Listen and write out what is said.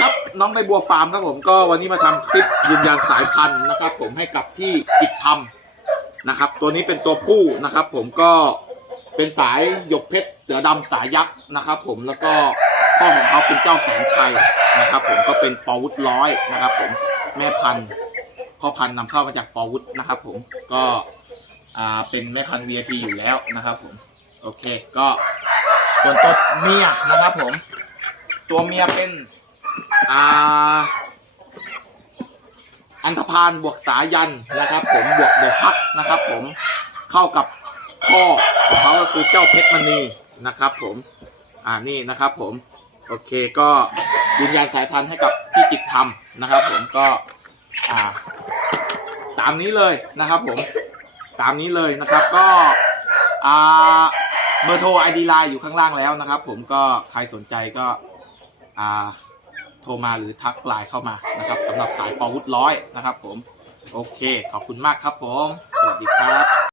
ครับ น้องใบบัวฟาร์มครับผมก็วันนี้มาทำคลิปยืนยันสายพันธุ์นะครับ ผมให้กับที่จิตทำนะครับ ตัวนี้เป็นตัวผู้นะครับ ผมก็เป็นสายหยกเพชรเสือดำสายยักษ์นะครับ ผมแล้วก็พ่อของเขาเป็นเจ้าแสนชัยนะครับ ผมก็เป็นปอวุฒร้อยนะครับ ผมแม่พันธุ์พ่อพันธุ์นำเข้ามาจากปอวุฒนะครับ ผมก็อ่าเป็นแม่พันธุ์ VIP อยู่แล้วนะครับ ผมโอเคก็ส่วนตัวเมียนะครับ ผม ตัวเมียเป็น อ่าอันธพาลบวกสายันนะครับ ผมบวกเดอะฮักนะครับ ผมเข้ากับพ่อของเขาก็คือเจ้าเพชรมณีนะครับ ผมอ่านี่นะครับ ผมโอเคก็ยืนยันสายพันธุ์ให้กับพี่จิตทำนะครับ ผมก็อ่าตามนี้เลยนะครับ ผมตามนี้เลยนะครับก็อ่าเบอร์โทรไอดีไลน์อยู่ข้างล่างแล้วนะครับ ผมก็ใครสนใจก็อ่า ทรมาหรือทักไลน์เข้ามานะครับสำหรับสายปอวุฒร้อยนะครับผม โอเค ขอบคุณมากครับผม สวัสดีครับ